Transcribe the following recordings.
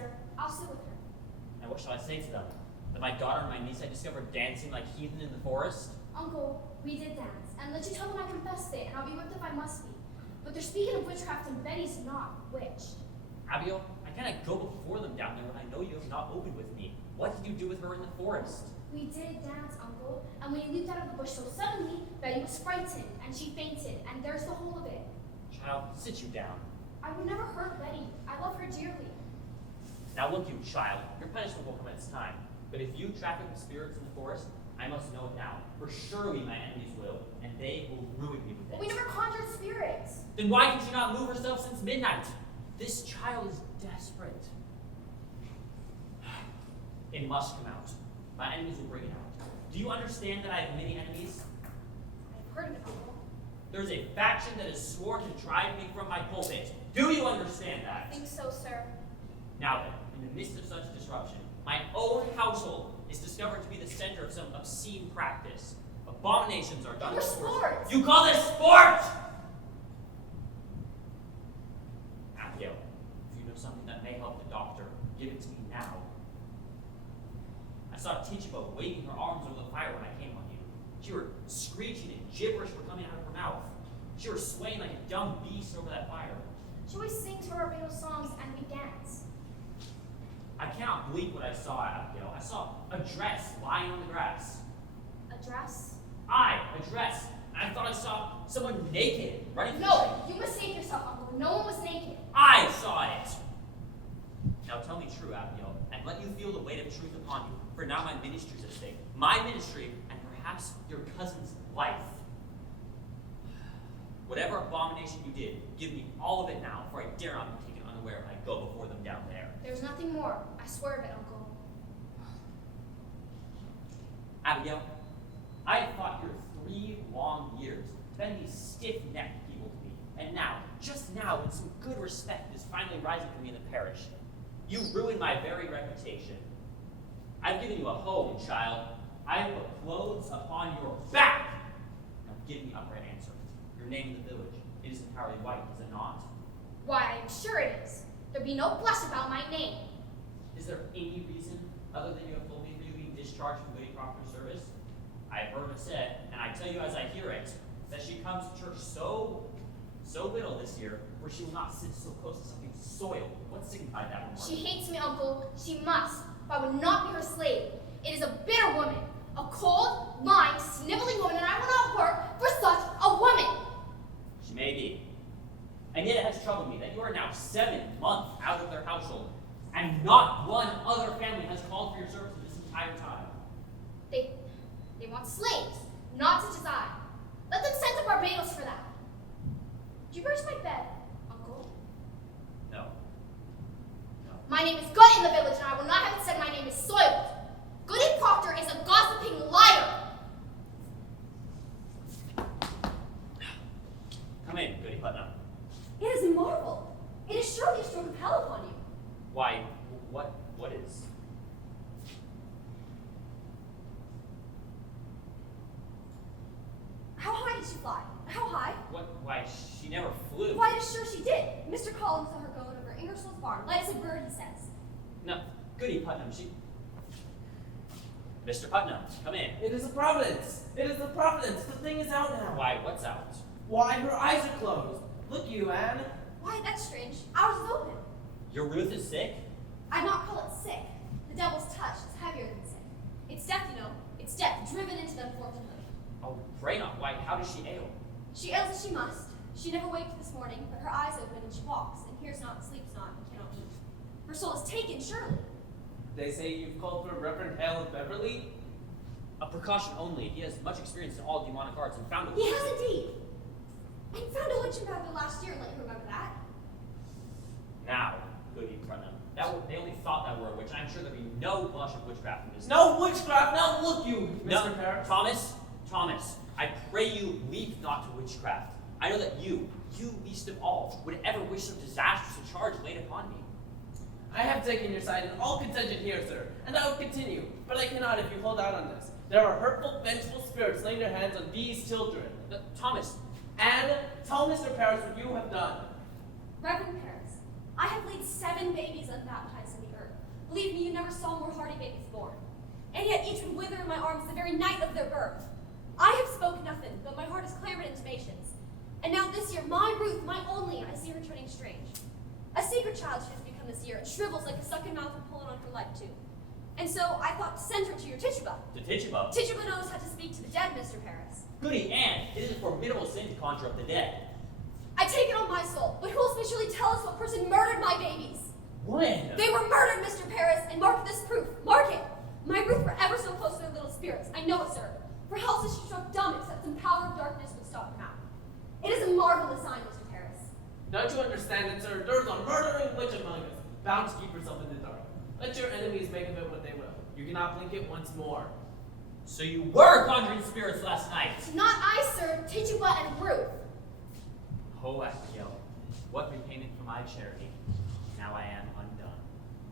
sir. I'll sit with her. And what shall I say to them? That my daughter and my niece I discovered dancing like heathen in the forest? Uncle, we did dance, and let you tell them I confessed it, and I'll be whipped if I must be. But they're speaking of witchcraft, and Betty's not witched. Abigail, I cannot go before them down there when I know you have not opened with me. What did you do with her in the forest? We did dance, Uncle, and when you leaped out of the bush so suddenly, Betty was frightened, and she fainted, and there's the whole of it. Child, sit you down. I would never hurt Betty. I love her dearly. Now look you, child, your punishment will come at its time. But if you traffic with spirits in the forest, I must know it now, for surely my enemies will, and they will ruin me with it. But we never conjured spirits. Then why can she not move herself since midnight? This child is desperate. It must come out. My enemies will bring it out. Do you understand that I have many enemies? I've heard of it, Uncle. There's a faction that has sworn to drive me from my pulpit. Do you understand that? I think so, sir. Now then, in the midst of such disruption, my own household is discovered to be the center of some obscene practice. Abominations are done. They're sports. You call this sport? Abigail, if you know something that may help the doctor, give it to me now. I saw Teachable waving her arms over the fire when I came on you. She were screeching and gibberish were coming out of her mouth. She were swaying like a dumb beast over that fire. She always sings her Barbados songs and we dance. I cannot believe what I saw, Abigail. I saw a dress lying on the grass. A dress? Aye, a dress. And I thought I saw someone naked running through No, you mistake yourself, Uncle. No one was naked. I saw it. Now tell me true, Abigail, and let you feel the weight of truth upon you. For now my ministry is at stake. My ministry, and perhaps your cousin's life. Whatever abomination you did, give me all of it now, for I dare not be taken unaware when I go before them down there. There's nothing more. I swear of it, Uncle. Abigail, I have fought here 3 long years, been these stiff-necked people to me, and now, just now, when some good respect is finally rising for me in the parish, you ruined my very reputation. I've given you a home, child. I have put clothes upon your back. Now give me upright answer. Your name in the village, it is entirely white, is it not? Why, I'm sure it is. There'd be no blush about my name. Is there any reason, other than you have told me, for you being discharged from Goody Proctor's service? I have heard it said, and I tell you as I hear it, that she comes to church so little this year, where she will not sit so close to something soiled. What signified that remark? She hates me, Uncle. She must. But I would not be her slave. It is a bitter woman. A cold, lying, sniveling woman, and I will not work for such a woman. She may be. And yet it has troubled me that you are now 7 months out of their household, and not one other family has called for your services this entire time. They want slaves, not such as I. Let them send to Barbados for that. Do you brush my bed, Uncle? No. My name is good in the village, and I will not have it said my name is soiled. Goody Proctor is a gossiping liar. Come in, Goody Putnam. It is a marvel. It is surely a stroke of hell upon you. Why, what is? How high did she fly? How high? Why, she never flew. Why, it is sure she did. Mr. Collins saw her go out over Ingersoll's barn, light as a bird, he says. No, Goody Putnam, she... Mr. Putnam, come in. It is a providence. It is a providence. The thing is out now. Why, what's out? Why, her eyes are closed. Look you, Anne. Why, that's strange. Ours is open. Your Ruth is sick? I'd not call it sick. The devil's touch is heavier than sick. It's death, you know. It's death driven into them fortunately. Oh, pray not. Why, how does she ail? She ails as she must. She never waked this morning, but her eyes open and she walks, and hears not, and sleeps not, and cannot eat. Her soul is taken, surely. They say you've called for Reverend Hale of Beverly? A precaution only. He has much experience in all demonic arts and found a He has indeed. And found a witch in Beverly last year, let you remember that. Now, Goody Putnam. They only thought that were a witch. I'm sure there'd be no blush of witchcraft in this. No witchcraft! Now look you, No, Mr. Parrish. Thomas, I pray you leap not to witchcraft. I know that you least of all, would ever wish so disastrous a charge laid upon me. I have taken your side and all contented here, sir, and I will continue, but I cannot if you hold out on this. There are hurtful, vengeful spirits laying their hands on these children. Thomas, And tell Mr. Parrish what you have done. Reverend Paris, I have laid 7 babies unbaptized in the Believe me, you never saw more hardy babies born. And yet each would wither in my arms the very night of their birth. I have spoken nothing, but my heart has clamored intimations. And now this year, my Ruth, my only, I see her turning strange. A secret child she has become this year, and shrivels like a sucking mouth and pulling on her life too. And so I thought to send her to your Tituba. To Tituba? Tituba knows how to speak to the dead, Mr. Paris. Goody Ann, it is a formidable sin to conjure up the dead. I take it on my soul, but who will officially tell us what person murdered my babies? When? They were murdered, Mr. Paris, and mark this proof. Mark it. My Ruth were ever so close to their little spirits. I know it, sir. For hell says she struck dumb, except some power of darkness would stop her mouth. It is a marvelous sign, Mr. Paris. Don't you understand it, sir? There's a murdering witch among us, bound to keep herself in the dark. Let your enemies make of it what they will. You cannot blink it once more. So you were conjuring spirits last night? Not I, sir. Tituba and Ruth. Oh, Abigail, what repayment for my charity? Now I am undone.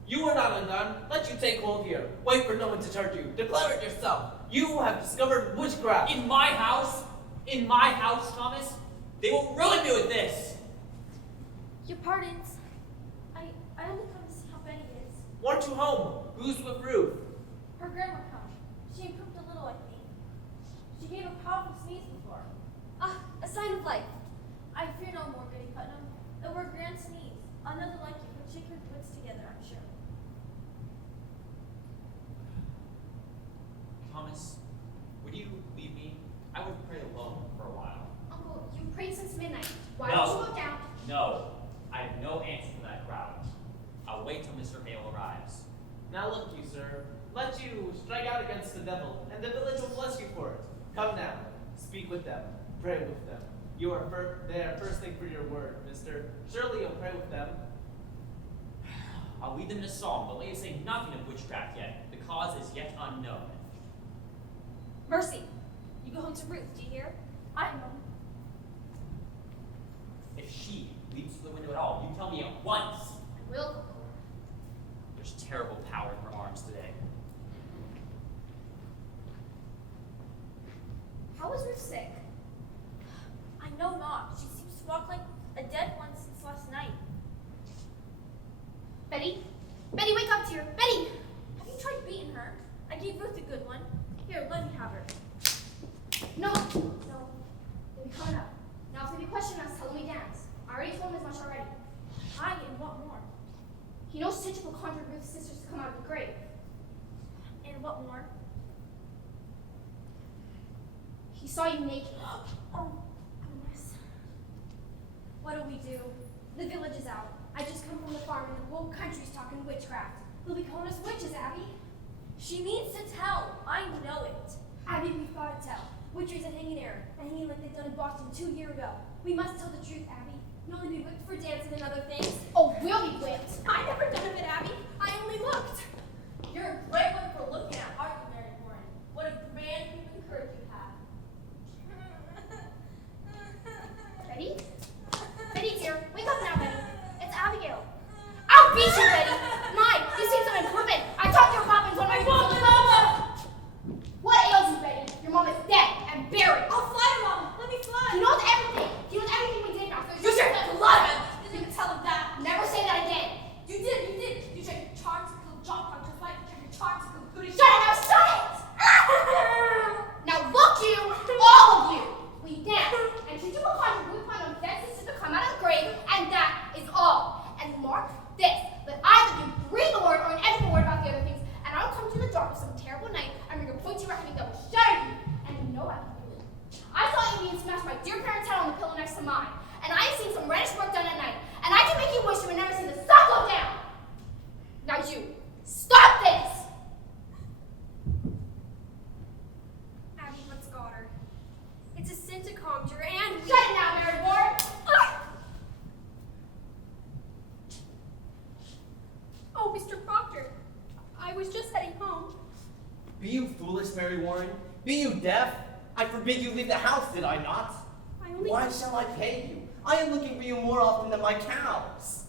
You are not undone. Let you take hold here. Wait for no one to charge you. Declare it yourself. You have discovered witchcraft. In my house? In my house, Thomas? They will ruin me with this! Your pardons. I only come to see how Betty is. Weren't you home? Who's with Ruth? Her grandma come. She improved a little, I think. She gave a powerful sneeze before. A sign of life. I fear no more, Goody Putnam. The word grand sneeze. Another like it would shake her wits together, I'm sure. Thomas, would you leave me? I would pray alone for a while. Uncle, you prayed since midnight. Why No. don't you go down? No, I have no answer for that crowd. I'll wait till Mr. Hale arrives. Now look you, sir. Let you strike out against the devil, and the village will bless you for it. Come now. Speak with them. Pray with them. You are there first thing for your word, mister. Surely you'll pray with them. I'll lead them in a psalm, but let you say nothing of witchcraft yet. The cause is yet unknown. Mercy, you go home to Ruth, do you hear? I am home. If she leaps through the window at all, you tell me at once. I will go. There's terrible power in her arms today. How is Ruth sick? I know not. She seems to walk like a dead one since last night. Betty? Betty, wake up, dear. Betty! Have you tried beating her? I gave Ruth a good one. Here, let me have her. No. No. They'll be coming up. Now, if they question us, tell them we dance. I already told him as much already. Aye, and what more? He knows Tituba conjured Ruth's sisters to come out of the grave. And what more? He saw you naked. Oh, goodness. What'll we do? The village is out. I just come from the farm and the whole country's talking witchcraft. They'll be calling us witches, Abby. She means to tell. I know it. Abby, we've got to tell. Witchery's a hanging error, a hanging like they've done in Boston 2 years ago. We must tell the truth, Abby. You'll only be whipped for dancing and other things. Oh, we'll be whipped. I never done of it, Abby. I only looked. You're a great one for looking at, aren't you, Mary Warren? What a grand human courage you have. Betty? Betty, dear. Wake up now, Betty. It's Abigail. I'll beat you, Betty. My, you seem some improvement. I talked to your papa and told my mom. What ails you, Betty? Your mom is dead and buried. I'll fly her, Mom. Let me fly. He knows everything. He knows everything we did now. So You sure that's a lot of it. You didn't tell him that. never say that again. You did. You tried to charge to kill John Puncher's wife. You tried to charge to kill Goody. Shut it now, shut it! Now look you, all of you. We dance, and teach you a conjure. We find on fences to come out of the grave, and that is all. And mark this, that either you breathe a word or an edible word about the other things, and I'll come to you in the dark of some terrible night, and bring a pointy reckoning that will shatter you. And you know I can do it. I saw Indians smash my dear parents' head on the pillow next to mine, and I have seen some reddish work done at night, and I can make you wish you had never seen the sun go down. Now you, stop this! Abby, what's got her? It's a sin to conjure, and Shut it now, Mary Ward! Oh, Mr. Proctor. I was just heading home. Be you foolish, Mary Warren? Be you deaf? I forbid you leave the house, did I not? I only Why shall I pay you? I am looking for you more often than my cows.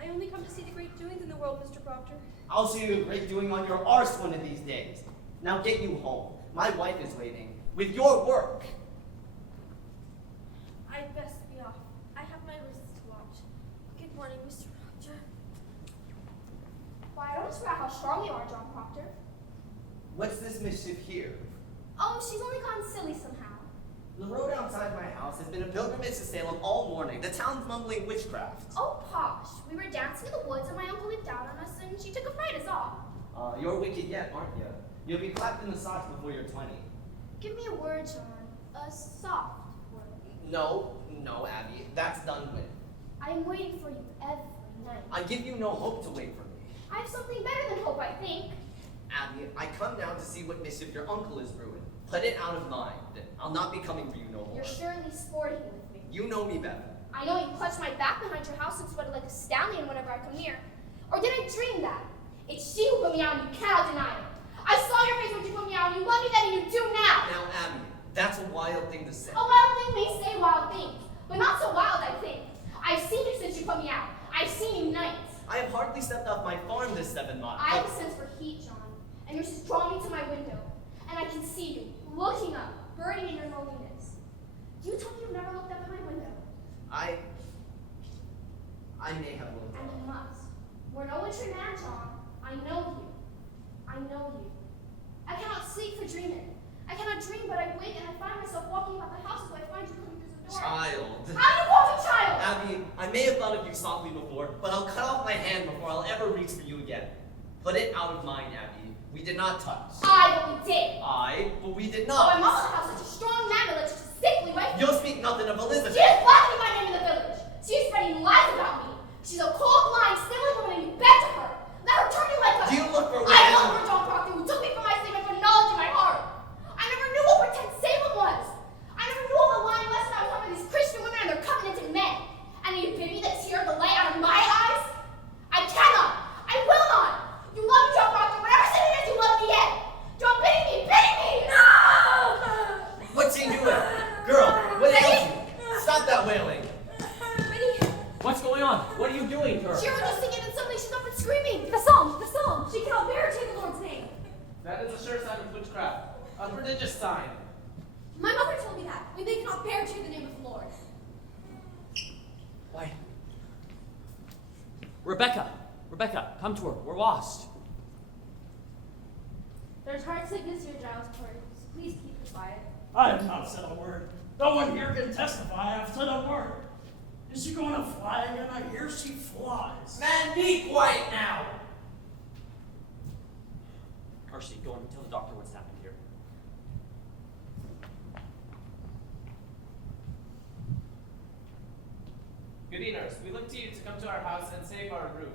I only come to see the great doings in the world, Mr. Proctor. I'll see you a great doing on your arse one of these days. Now get you home. My wife is waiting. With your work. I'd best be off. I have my wrists to watch. Good morning, Mr. Proctor. Why, I don't scrap how strong you are, John Proctor. What's this mischief here? Oh, she's only gone silly somehow. The road outside my house has been a pilgrimage to Salem all morning. The town's mumbling witchcraft. Oh, posh. We were dancing in the woods and my uncle leaped out on us and she took a fright us all. You're wicked yet, aren't you? You'll be clapped in the socks before you're 20. Give me a word, John. A soft word. No, Abby. That's done with. I am waiting for you every night. I give you no hope to wait for me. I have something better than hope, I think. Abby, I come down to see what mischief your uncle is brewing. Put it out of mind. I'll not be coming for you no more. You're surely sporting with me. You know me better. I know you clutch my back behind your house and sweated like a stallion whenever I come near. Or did I dream that? It's she who put me out and you cannot deny it. I saw your face when you put me out and you love me then and you do now. Now, Abby, that's a wild thing to say. A wild thing may say wild things, but not so wild, I think. I've seen you since you put me out. I've seen you nights. I have hardly stepped off my farm this 7 months. I have a sense for heat, John, and you're just drawing me to my window, and I can see you looking up, burning in your loneliness. Do you tell me you've never looked up at my window? I may have looked And up. you must. We're no wintry man, John. I know you. I know you. I cannot sleep for dreaming. I cannot dream, but I wake and I find myself walking about the house as I find you coming through the door. Child. How do you call me child? Abby, I may have thought of you softly before, but I'll cut off my hand before I'll ever reach for you again. Put it out of mind, Abby. We did not touch. But we did. But we did Oh, not. my mother has such a strong man, but that's just a sickly wife. You'll speak nothing of Elizabeth. She is blasting my name in the village. She is spreading lies about me. She's a cold, blind, sniveling woman, and you beg to her. Let her turn you like a... Do you look for I look for John Proctor, who took me from my sleep and put knowledge in my heart. I never knew what pretend Salem was. I never knew all the lying lesson I was talking these Christian women and their covenanted men. And you bid me the tear of the light out of my eyes? I cannot. I will not. You love me, John Proctor. Whatever sin it is, you love me yet. John, pity me. Pity me. No! What's he doing? Girl, what ails you? Stop that wailing. What's going on? What are you doing to her? She heard you singing and suddenly she's up and screaming. The psalm, the psalm. She cannot bear to take the Lord's name. That is a sure sign of witchcraft. A prodigious sign. My mother told me that. We may cannot bear to the name of the Lord. Why? Rebecca, come to her. We're lost. There's heart sickness here, Giles Corey. Please keep it quiet. I have not said a word. No one here can testify I've said a word. Is she going to fly again? I hear she flies. Man, be quiet now! Mercy, go and tell the doctor what's happened here. Goody nurse, we look to you to come to our house and save our roof.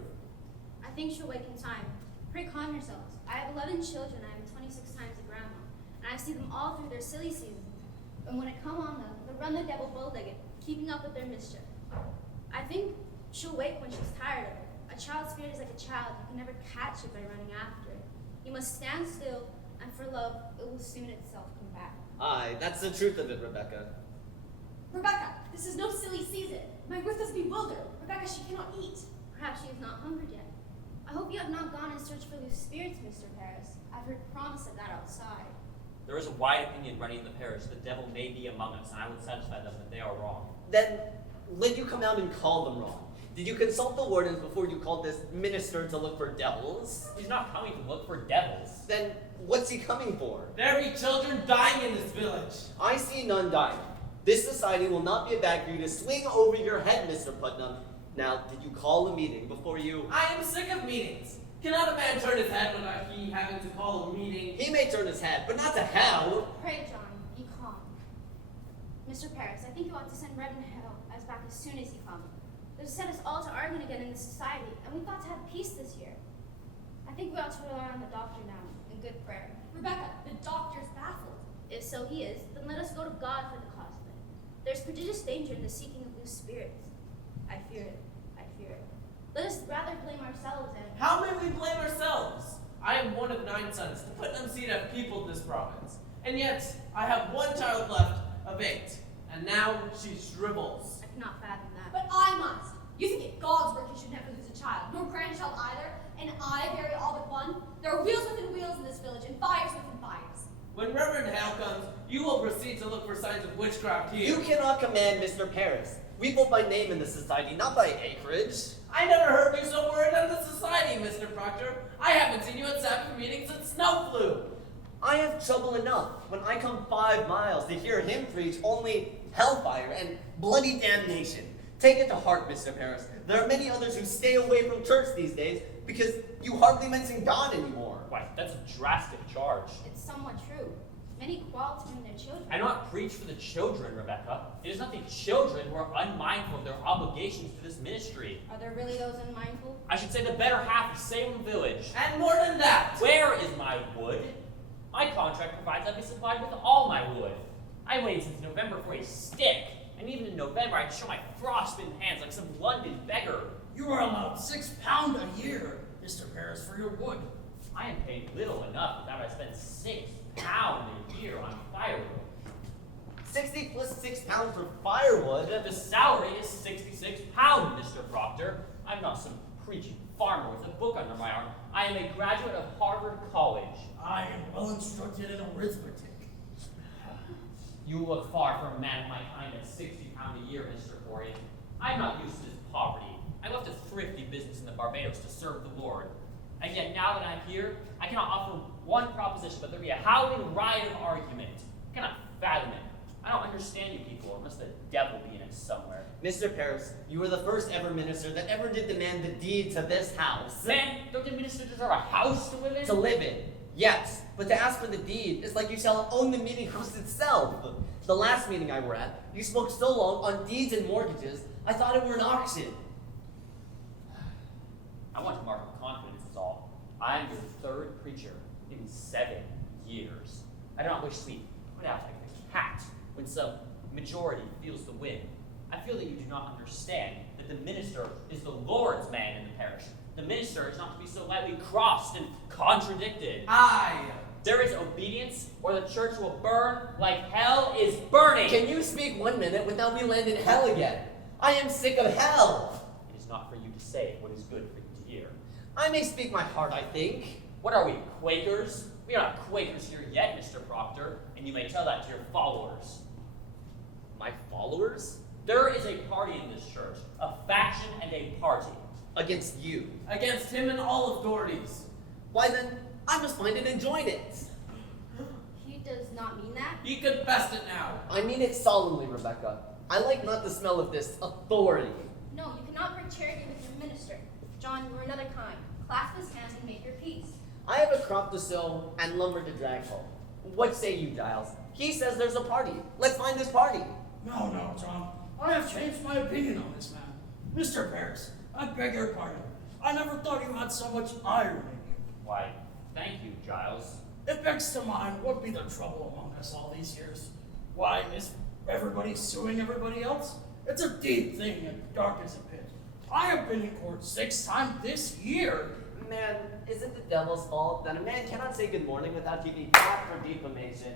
I think she'll wake in time. Pray calm yourselves. I have 11 children. I am 26 times a grandma. And I see them all through their silly season. And when I come on them, they run the devil bull-legged, keeping up with their mischief. I think she'll wake when she's tired of it. A child's spirit is like a child. You can never catch it by running after it. You must stand still, and for love, it will soon itself come back. Aye, that's the truth of it, Rebecca. Rebecca, this is no silly season. My Ruth is bewildered. Rebecca, she cannot eat. Perhaps she is not hungry yet. I hope you have not gone in search for loose spirits, Mr. Paris. I've heard promise of that outside. There is a wide opinion running in the parish. The devil may be among us, and I would satisfy them that they are wrong. Then, let you come out and call them wrong. Did you consult the wardens before you called this minister to look for devils? He's not coming to look for devils. Then, what's he coming for? There be children dying in this village. I see none dying. This society will not be a bag for you to swing over your head, Mr. Putnam. Now, did you call a meeting before you... I am sick of meetings. Cannot a man turn his head without he having to call a meeting? He may turn his head, but not to hell. Pray, John, be calm. Mr. Paris, I think you ought to send Red and Hell as back as soon as he comes. They've set us all to arguing again in the society, and we thought to have peace this year. I think we ought to rely on the doctor now, in good prayer. Rebecca, the doctor's baffled. If so he is, then let us go to God for the cause of it. There's prodigious danger in the seeking of loose spirits. I fear it. I fear it. Let us rather blame ourselves and... How may we blame ourselves? I am one of 9 sons. The Putnam seed have peopled this province. And yet, I have 1 child left of 8. And now she shrivels. I cannot fathom that. But I must. You think it God's work you should never lose a child, nor grandchild either, and I bury all but one? There are wheels within wheels in this village, and fires within fires. When Reverend Hale comes, you will proceed to look for signs of witchcraft here. You cannot command Mr. Paris. We vote by name in the society, not by acreage. I never heard you so worried on the society, Mr. Proctor. I haven't seen trouble enough when I come 5 miles to hear him preach only hellfire and bloody damnation. Take it to heart, Mr. Paris. There are many others who stay away from church these days because you hardly mention God anymore. Why, that's a drastic charge. It's somewhat true. Many quarrel between their children. I do not preach for the children, Rebecca. It is not the children who are unmindful of their obligations to this ministry. Are there really those unmindful? I should say the better half of Salem Village. And more than that. Where is my wood? My contract provides I be supplied with all my wood. I waited since November for a stick, and even in November I'd show my frostbitten hands like some London beggar. You are allowed £6 a year, Mr. Paris, for your wood. I am paid little enough without I spend £6 a year on firewood. 60 plus 6 pounds for firewood. The salary is £66, Mr. Proctor. I'm not some preaching farmer with a book under my arm. I am a graduate of Harvard College. I am well instructed in arithmetic. You look far from a man of my kind at £60 a year, Mr. Corey. I'm not used to this poverty. I left a thrifty business in the Barbados to serve the Lord. And yet now that I'm here, I cannot offer one proposition, but there be a howling riot of argument. I cannot fathom it. I don't understand you people, unless the devil be in it somewhere. Mr. Paris, you were the first ever minister that ever did demand the deed to this house. Then, don't the minister deserve a house to live in? To live in, yes, but to ask for the deed is like you shall own the meeting house itself. The last meeting I were at, you spoke so long on deeds and mortgages, I thought it were an auction. I want to mark with confidence is all. I am your third preacher in 7 years. I do not wish to be put out like a cat when some majority feels the wind. I feel that you do not understand that the minister is the Lord's man in the parish. The minister is not to be so lightly crossed and contradicted. Aye. There is obedience, or the church will burn like hell is burning. Can you speak 1 minute without me land in hell again? I am sick of hell. It is not for you to say what is good for you to hear. I may speak my heart, I think. What are we, Quakers? We are not Quakers here yet, Mr. Proctor, and you may tell that to your followers. My followers? There is a party in this church, a faction and a party. Against you. Against him and all of Doherty's. Why then, I must find it and join it. He does not mean that. He confessed it now. I mean it solemnly, Rebecca. I like not the smell of this authority. No, you cannot break charity with your minister. John, you are another kind. Clasp his hands and make your peace. I have a crop to sow and lumber to drag home. What say you, Giles? He says there's a party. Let's find this party. No, John. I have changed my opinion on this man. Mr. Paris, I beg your pardon. I never thought you had so much irony. Why, thank you, Giles. It begs to mind what be the trouble among us all these years. Why, is everybody suing everybody else? It's a deep thing and dark as a pit. I have been in court 6 times this year. Man, is it the devil's fault that a man cannot say good morning without being caught for defamation?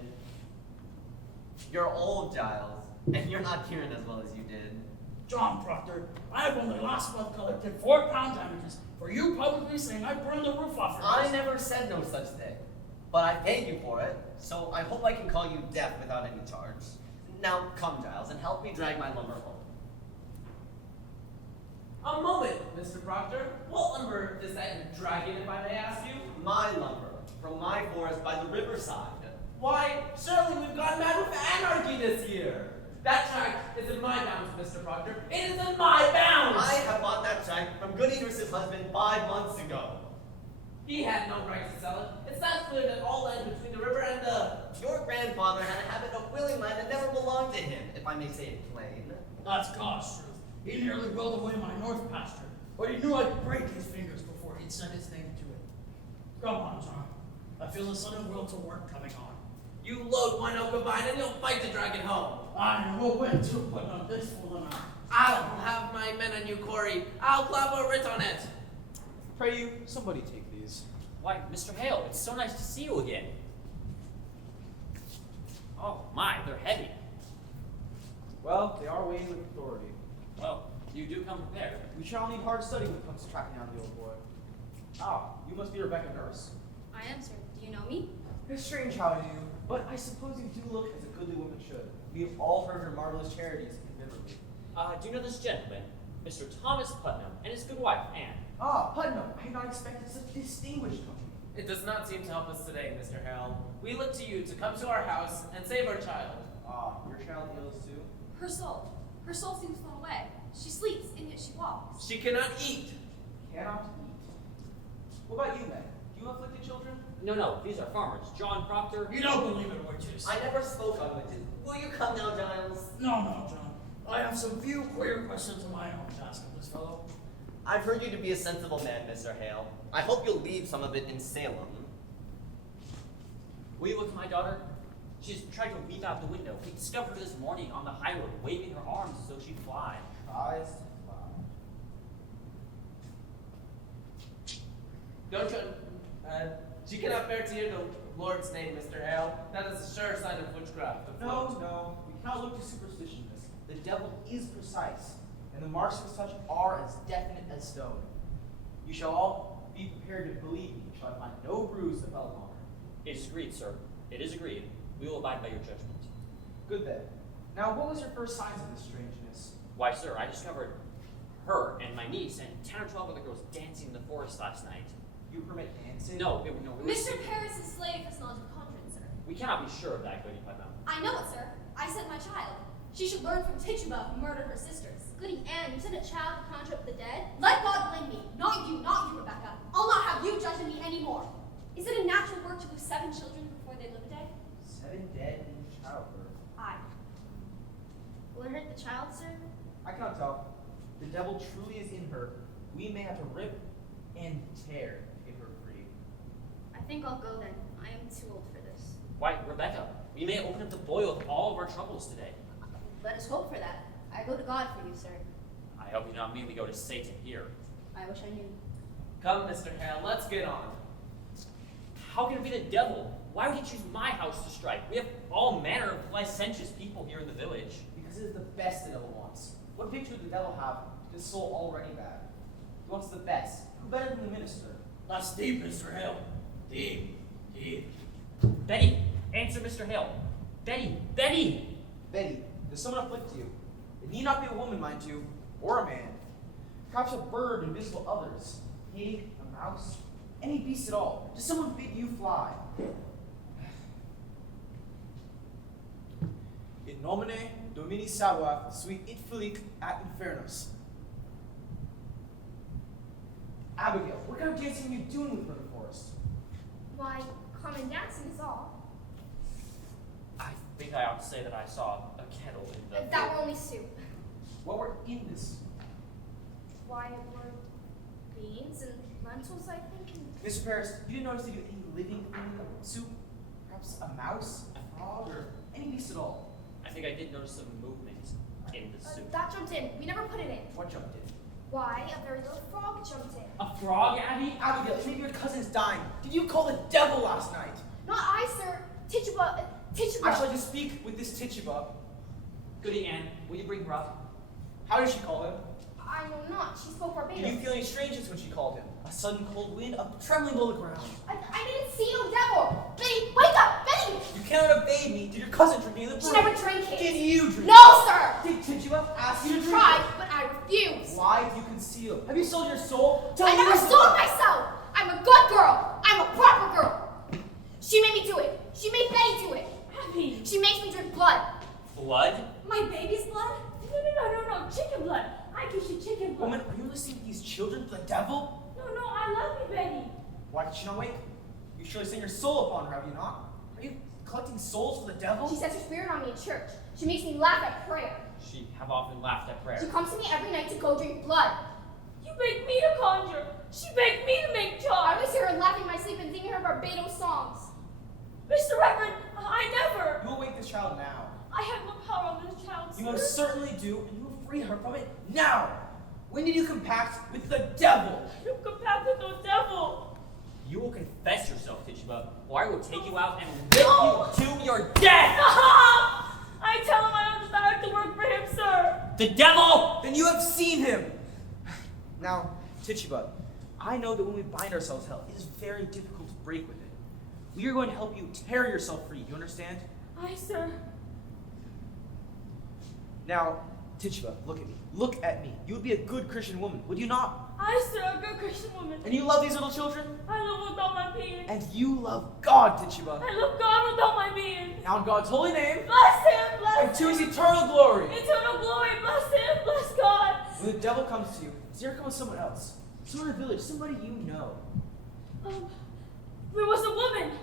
You're old, Giles, and you're not hearing as well as you did. John Proctor, I have only last month collected £4 damages for you publicly saying I burned the roof off your I house. never said no such thing, but I paid you for it, so I hope I can call you deaf without any charge. Now come, Giles, and help me drag my lumber home. A moment, Mr. Proctor. What lumber is that you're dragging, if I may ask you? My lumber, from my forest by the riverside. Why, surely we've gone mad with anarchy this year. That tract is in my bounds, Mr. Proctor. It is in my bounds! I have bought that tract from Goody Nurse's husband 5 months ago. He had no right to sell it. It's that clear that all land between the river and the... Your grandfather had a habit of willing land that never belonged to him, if I may say it plain. That's God's truth. He nearly willed away my north pasture, but he knew I'd break his fingers before he'd set his name to it. Come on, John. I feel a sudden will to work coming on. You load one oak of vine and you'll fight to drag it home. I know when to put on this full amount. I'll have my men on you, Corey. I'll clap a writ on it. Pray you, somebody take these. Why, Mr. Hale, it's so nice to see you again. Oh my, they're heavy. Well, they are weighing with authority. Well, you do come prepared. We shall need hard study when it comes to tracking down the old boy. Ah, you must be Rebecca Nurse. I am, sir. Do you know me? It's strange how I do, but I suppose you do look as a goodly woman should. We have all heard her marvelous charities in Beverly. Do you know this gentleman, Mr. Thomas Putnam, and his good wife, Anne? Ah, Putnam, I had not expected such distinguished company. It does not seem to help us today, Mr. Hale. We look to you to come to our house and save our child. Ah, your child heals too? Her soul seems flown away. She sleeps, and yet she walks. She cannot eat. Cannot eat. What about you, men? Do you afflicted children? No, these are farmers. John Proctor. You don't believe in witches. I never spoke on witches. Will you come now, Giles? No, John. I have some few queer questions of my own to ask of this fellow. I've heard you to be a sensible man, Mr. Hale. I hope you'll leave some of it in Salem. Will you look at my daughter? She's tried to leap out the window. We discovered her this morning on the high road, waving her arms as though she'd fly. Eyes to fly. Don't you, she cannot bear to hear the Lord's name, Mr. Hale. That is a sure sign of witchcraft. No, we cannot look to superstition in this. The devil is precise, and the marks of his touch are as definite as stone. You shall all be prepared to believe me, shall I find no bruise that fell upon her. It is agreed, sir. It is agreed. We will abide by your judgment. Good then. Now, what was your first signs of this strangeness? Why, sir, I discovered her and my niece and 10 or 12 other girls dancing in the forest last night. You permit dancing? No, it was Mr. Paris' slave has knowledge of conjuring, sir. We cannot be sure of that, Goody Putnam. I know it, sir. I sent my child. She should learn from Tituba, who murdered her sisters. Goody Anne, you sent a child to conjure up the dead? Let God blame me, not you, Rebecca. I'll not have you judging me anymore. Is it a natural work to lose 7 children before they live a day? 7 dead in childbirth. Aye. Will it hurt the child, sir? I cannot tell. The devil truly is in her. We may have to rip and tear to get her free. I think I'll go then. I am too old for this. Why, Rebecca, we may open up the boil of all of our troubles today. Let us hope for that. I go to God for you, sir. I hope you do not merely go to Satan here. I wish I knew. Come, Mr. Hale, let's get on. How can it be the devil? Why would he choose my house to strike? We have all manner of licentious people here in the village. Because it is the best the devil wants. What picture would the devil have of his soul already bad? He wants the best. Who better than the minister? That's deep, Mr. Hale. Deep. Betty, answer Mr. Hale. Betty! Betty, does someone afflict you? It need not be a woman, mind you, or a man. Perhaps a bird invisible to others. Pig, a mouse, any beast at all. Does someone bid you fly? In nomine Domini Sabaoth, sui it felic at infernus. Abigail, what kind of dancing are you doing with her in the forest? Why, common dancing is all. I think I ought to say that I saw a kettle in the... That were only soup. What were in this? Why, it were beans and lentils, I think. And Mr. Paris, you didn't notice they do any living thing in the soup? Perhaps a mouse, a frog, or any beast at all? I think I did notice some movement in the soup. that jumped in. We never put it in. What jumped in? Why, a very little frog jumped in. A frog, Abby? Abigail, maybe your cousin's dying. Did you call the devil last night? Not I, sir. Tituba. I shall just speak with this Tituba. Goody Anne, will you bring her up? How did she call him? I know not. She spoke Did you verbatim. feel any strangeness when she called him? A sudden cold wind, a trembling below the ground. I didn't see no devil. Betty, wake up! Betty! You cannot obey me. Did your cousin drink any of the She brew? never drank it. Did you drink? No, sir! Did Tituba ask you She to drink tried, it? but I refused. Why do you conceal? Have you sold your soul? Tell I me never this. sold myself. I'm a good girl. I'm a proper girl. She made me do it. She made Betty do it. Abby. She makes me drink blood. Blood? My baby's blood? No. Chicken blood. I give you chicken blood. Woman, are you listening to these children to the devil? No, I love you, Betty. Why did she not wake? You surely sent your soul upon her, have you not? Are you collecting souls for the devil? She sets her spirit on me in church. She makes me laugh at prayer. She have often laughed at prayer. She comes to me every night to go drink blood. You begged me to conjure. She begged me to make I charms. always hear her laughing in my sleep and singing her Barbados songs. Mr. Reverend, I never. You will wake this child now. I have no power on this child, You sir. most certainly do, and you will free her from it now. When did you compact with the devil? You compact with the devil. You will confess yourself, Tituba, or I will take you out and whip No! you to your death! I tell him I don't desire to work for him, sir. The devil! Then you have seen him. Now, Tituba, I know that when we bind ourselves to hell, it is very difficult to break with it. We are going to help you tear yourself free. Do you understand? Aye, sir. Now, Tituba, look at me. Look at me. You would be a good Christian woman, would you not? I, sir, a good Christian woman. And you love these little children? I love with all my being. And you love God, Tituba. I love God with all my being. Now in God's holy name, Bless him, bless and to his him. eternal glory. Eternal glory, bless him, bless God. When the devil comes to you, does he ever come with someone else? Someone in the village, somebody you know. There was a woman.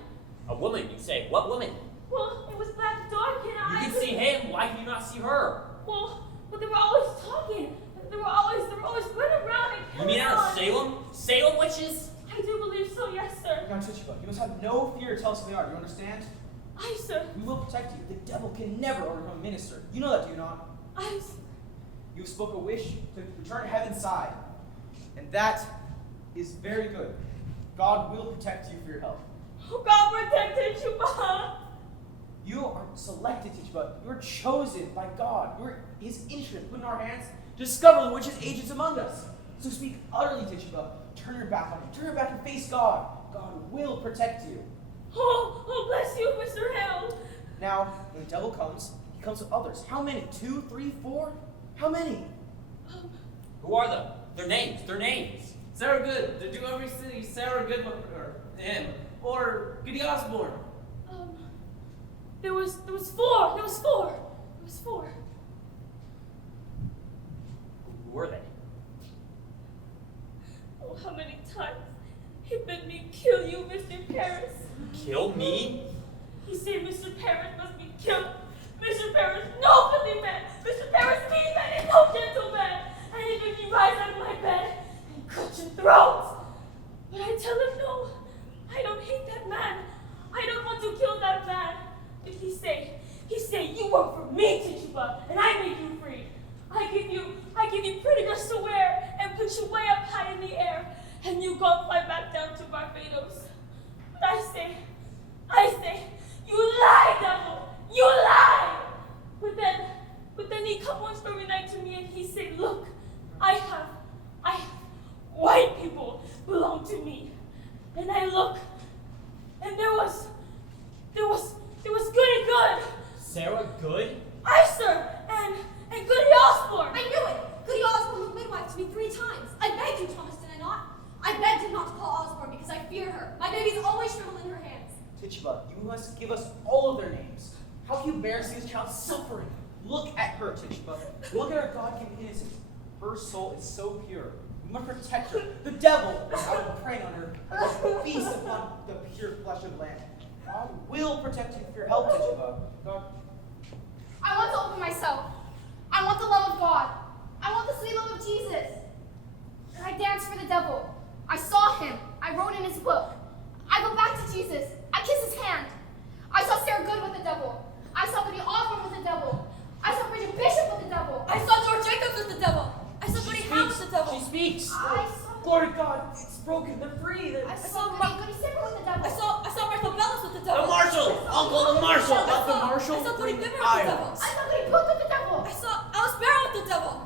A woman, you say? What woman? Well, it was black dark and You I can see him. Why can you not see her? Well, they were always talking. They were always running around and You mean carrying out of on. Salem? Salem witches? I do believe so, yes, sir. Now Tituba, you must have no fear to tell us who they are, do you understand? I, sir. We will protect you. The devil can never overcome a minister. You know that, do you not? I, sir. You spoke a wish to return to heaven's side. And that is very good. God will protect you for your health. Oh, God protected you, Mom. You are selected, Tituba. You are chosen by God. You are his instrument put in our hands to discover the witches' agents among us. So speak utterly, Tituba. Turn your back on him. Turn your back and face God. God will protect you. Oh, bless you, Mr. Hale. Now, when the devil comes, he comes with others. How many? 2, 3, 4? How many? Who are them? Their names. Their names. Sarah Good. Did you ever see Sarah Good or him? Or Goody Osborne? There was 4. There was 4. There was 4. Who were they? Oh, how many times he bid me kill you, Mr. Paris. Kill me? He said Mr. Paris must be killed. Mr. Paris, no filthy man. Mr. Paris, mean man and no gentleman. And he made me rise out of my bed and cut your throats. But I tell him no. I don't hate that man. I don't want to kill that man. But he say you work for me, Tituba, and I make you free. I give you pretty dress to wear and put you way up high in the air, and you go fly back down to Barbados. But I say, you lie, devil, you lie. But then he come once every night to me and he say, look, I have white people belong to me. And I look, and there was Goody Good. Sarah Good? I, sir, and Goody Osborne. I knew it! Goody Osborne was midwife to me 3 times. I begged you, Thomas, did I not? I begged him not to call Osborne because I feared her. My baby's always tremble in her hands. Tituba, you must give us all of their names. How can you bear to see this child suffering? Look at her, Tituba. Look at her God-given innocence. Her soul is so pure. We must protect her. The devil is out and preying on her like beasts upon the pure flesh of the land. God will protect you for your health, Tituba. God. I want to open myself. I want the love of God. I want the sweet love of Jesus. And I danced for the devil. I saw him. I wrote in his book. I go back to Jesus. I kiss his hand. I saw Sarah Good with the devil. I saw Goody Osborne with the devil. I saw Bridget Bishop with the devil. I saw George Jacobs with the devil. I saw Goody Howe with the devil. She speaks. I saw Glory to God. It's broken. They're free. I saw Goody Simmer with the devil. I saw Martha Bellis with the The devil. marshal! Uncle the marshal! Not the marshal. I saw Goody bring Bimmer with the devil. Iowa. I saw Goody Poot with the devil. I saw Alice Barrow with the devil.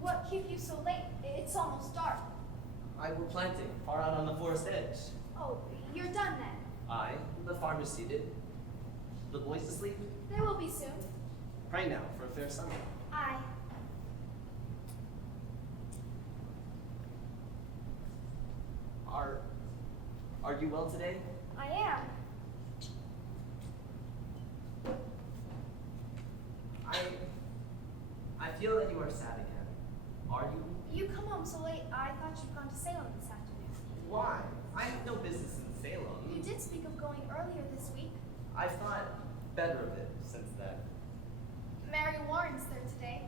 What keep you so late? It's almost dark. I were planting, far out on the forest edge. Oh, you're done then. I, the farm is seated. The boys asleep. They will be soon. Pray now for a fair Sunday. Aye. Are you well today? I am. Are you? You come home so late, I thought you'd gone to Salem this afternoon. Why? I have no business in Salem. You did speak of going earlier this week. I've thought better of it since then. Mary Warren's there today.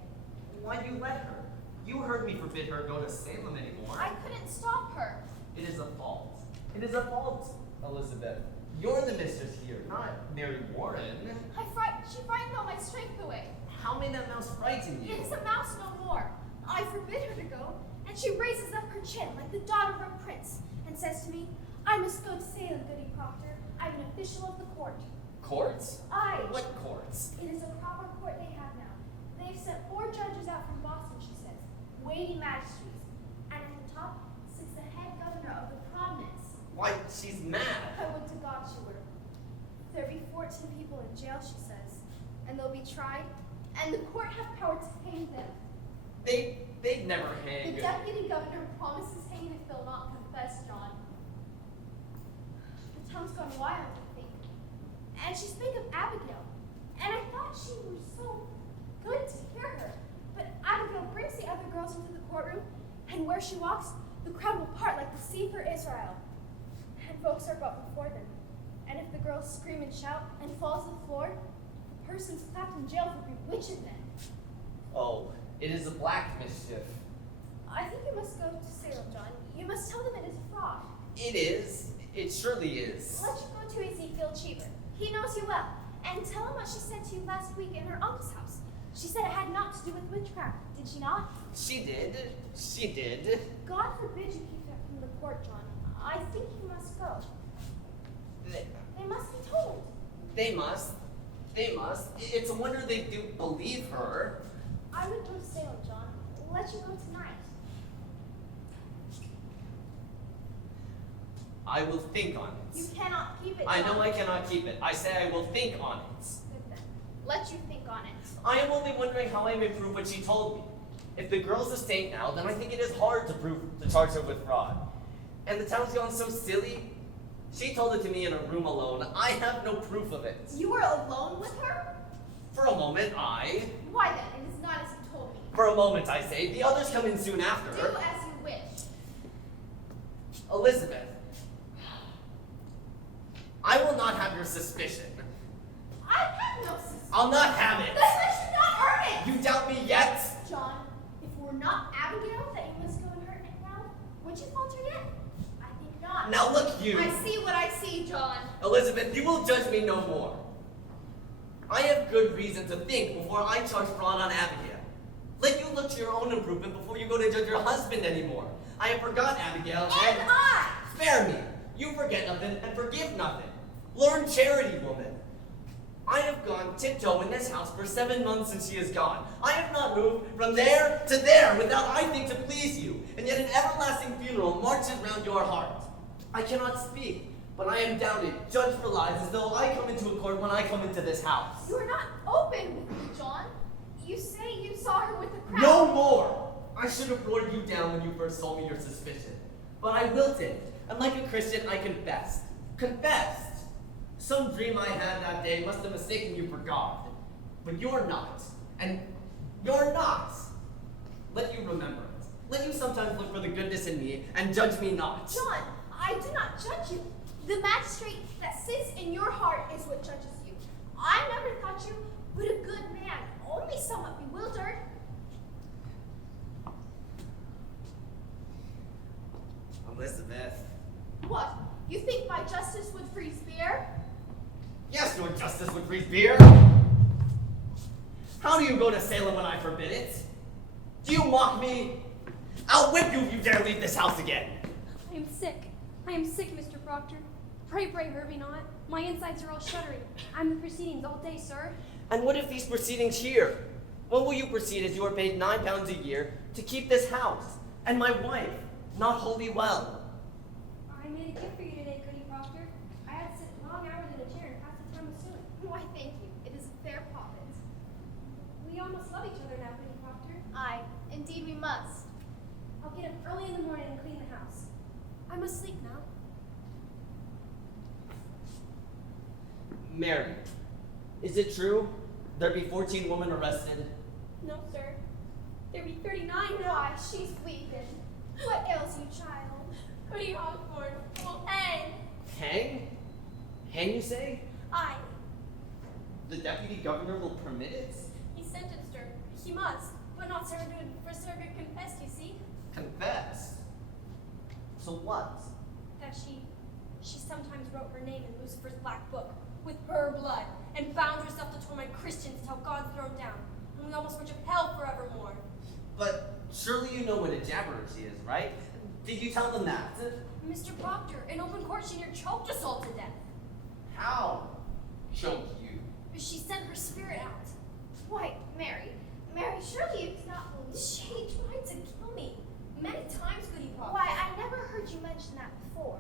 Why'd you let her? You heard me forbid her go to Salem anymore. I couldn't stop her. It is a fault. It is a fault, Elizabeth. You're the mistress here, not Mary Warren. She frightened all my strength away. How may that mouse frighten you? It is a mouse no more. I forbid her to go, and she raises up her chin like the daughter of a prince, and says to me, I must go to Salem, Goody Proctor. I'm an official of the court. Courts? Aye. What courts? It is a proper court they have now. They've sent 4 judges out from Boston, she says, weighty magistrates, and at the top sits the head governor of the province. Why, she's mad. I would to God she were. There'll be 14 people in jail, she says, and they'll be tried, and the court have power to hang them. They'd never The hang. deputy governor promises hanging if they'll not confess, John. The town's gone wild, I think. And she spake of Abigail, and I thought she was so good to hear her. But Abigail brings the other girls into the courtroom, and where she walks, the crowd will part like the sea for Israel. And folks are brought before them. And if the girls scream and shout and fall to the floor, the person's clapped in jail for bewitching them. Oh, it is a black mischief. I think you must go to Salem, John. You must tell them it is a fraud. It is. It surely is. Let you go to Ezekiel Cheever. He knows you well. And tell him what she said to you last week in her uncle's house. She said it had naught to do with witchcraft, did she not? She did. She did. God forbid you keep that from the court, John. I think you must go. They must be told. They must. They must. It's a wonder they do believe her. I would go to Salem, John. Let you go tonight. I will think on You it. cannot keep it, I John. know I cannot keep it. I say I will think on it. Good then. Let you think on it. I am only wondering how I may prove what she told me. If the girl's a saint now, then I think it is hard to charge her with fraud. And the town's gone so silly. She told it to me in a room alone. I have no proof of it. You were alone with her? For a moment, I. Why then? It is not as you told me. For a moment, I say. The others come in soon after. Do as you wish. Elizabeth, I will not have your suspicion. I have no suspicion. I'll not have it. Then let you not earn it. You doubt me yet? John, if it were not Abigail that you must go and hurt and now, would you falter yet? I think not. Now look you. I see what I see, John. Elizabeth, you will judge me no more. I have good reason to think before I charge fraud on Abigail. Let you look to your own improvement before you go to judge your husband anymore. I have forgotten Abigail And I! Spare me. You forget nothing and forgive nothing. Learn charity, woman. I have gone tiptoe in this house for 7 months since she is gone. I have not moved from there to there without I think to please you, and yet an everlasting funeral marches round your heart. I cannot speak, but I am doubted, judged for lies, as though I come into a court when I come into this house. You are not open with me, John. You say you saw her with the crowd. No more! I should have roared you down when you first told me your suspicion. But I wilted, and like a Christian, I confessed. Confessed! Some dream I had that day must have mistaken you for God. But you're not. And you're not. Let you remember it. Let you sometimes look for the goodness in me and judge me not. John, I do not judge you. The magistrate that sits in your heart is what judges you. I never thought you but a good man, only somewhat bewildered. Elizabeth. What? You think my justice would freeze beer? Yes, your justice would freeze beer. How do you go to Salem when I forbid it? Do you mock me? I'll whip you if you dare leave this house again. I am sick. I am sick, Mr. Proctor. Pray hurt me not. My insides are all shuddering. I'm the proceedings all day, sir. And what if these proceedings here? When will you proceed as you are paid £9 a year to keep this house? And my wife, not wholly well. I made a gift for you today, Goody Proctor. I had to sit long hours in a chair and pass the time with sewing. Why, thank you. It is a fair profit. We almost love each other now, Goody Proctor. Aye, indeed we must. I'll get up early in the morning and clean the house. I must sleep now. Mary, is it true there be 14 women arrested? No, sir. There be 39 now. Why, she's weeping. What ails you, child? Pretty Hawthorne will hang. Hang? Hang, you say? Aye, The deputy governor will permit it? he sentenced her. He must, but not Sarah Good, for Sarah Good confessed, you see? Confess? So what? That she sometimes wrote her name in Lucifer's black book with her blood and bound herself to torment Christians till God's thrown down, and we almost reach of hell forevermore. But surely you know what a jabber she is, right? Did you tell them that? Mr. Proctor, in open court, she near choked us all to death. How? Choked you. She sent her spirit out. Why, Mary, surely you cannot believe. She tried to kill me many times, Goody Proctor. Why, I never heard you mention that before.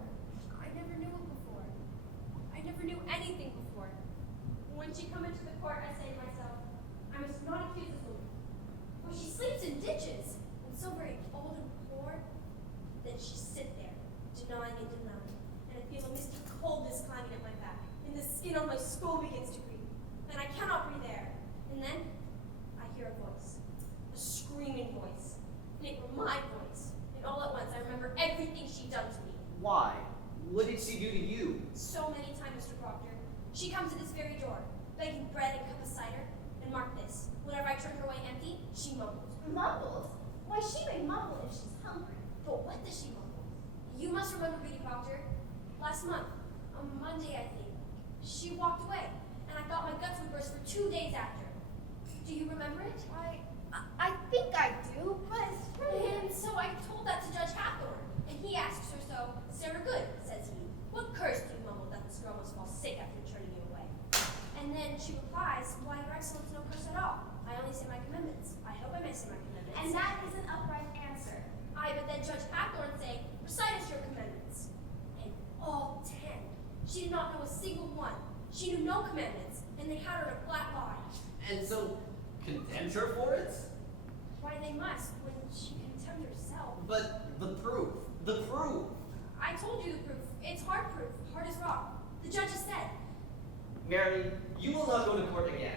I never knew it before. I never knew anything before. When she come into the court, I say to myself, I must not accuse this woman, for she sleeps in ditches, and so very old and poor. Then she sit there, denying and denying, and I feel a misty coldness climbing up my back, and the skin on my skull begins to creep, and I cannot breathe air. And then I hear a voice, a screaming voice, and it were my voice. And all at once I remember everything she'd done to me. Why? What did she do to you? So many times, Mr. Proctor. She comes to this very door, begging bread and cup of cider. And mark this, whenever I turn her away empty, she mumbles. Mumbles? Why, she may mumble if she's hungry. But what does she mumble? You must remember, Goody Proctor. Last month, on Monday, I think, she walked away, and I thought my guts would burst for 2 days after. Do you remember it? I think I do, but And so I told that to Judge Hathorne, and he asks her so. Sarah Good, says he. What curse do you mumble that this girl must fall sick after turning you away? And then she replies, why, Your Excellence, no curse at all. I only say my commandments. I hope I may say my commandments. and that is an upright answer. Aye, but then Judge Hathorne say, recite us your commandments. And all 10. She did not know a single one. She knew no commandments, and they had her in a flat lie. And so, condemned her for it? Why, they must, when she condemned herself. But the proof. The proof. I told you the proof. It's hard proof. Hard as rock. The judge has said. Mary, you will not go to court again.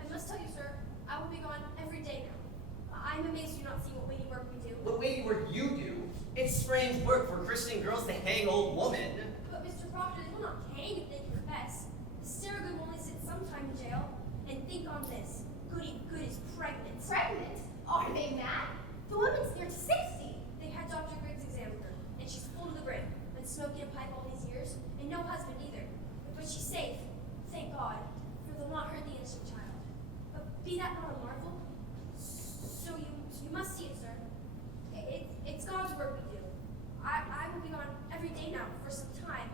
I must tell you, sir, I will be gone every day now. I'm amazed you not see what weighty work we do. What weighty work you do? It's strange work for Christian girls to hang old women. But Mr. Proctor, they will not hang if they confess. Sarah Good will only sit some time in jail. And think on this. Goody Good is pregnant. Pregnant? Are they mad? The woman's near to 60. They had Dr. Griggs examine her, and she's full to the brim. Been smoking a pipe all these years, and no husband either. But she's safe, thank God, for they'll not hurt the innocent child. But be that not a marvel? So you must see it, sir. It's God's work we do. I will be gone every day now for some time.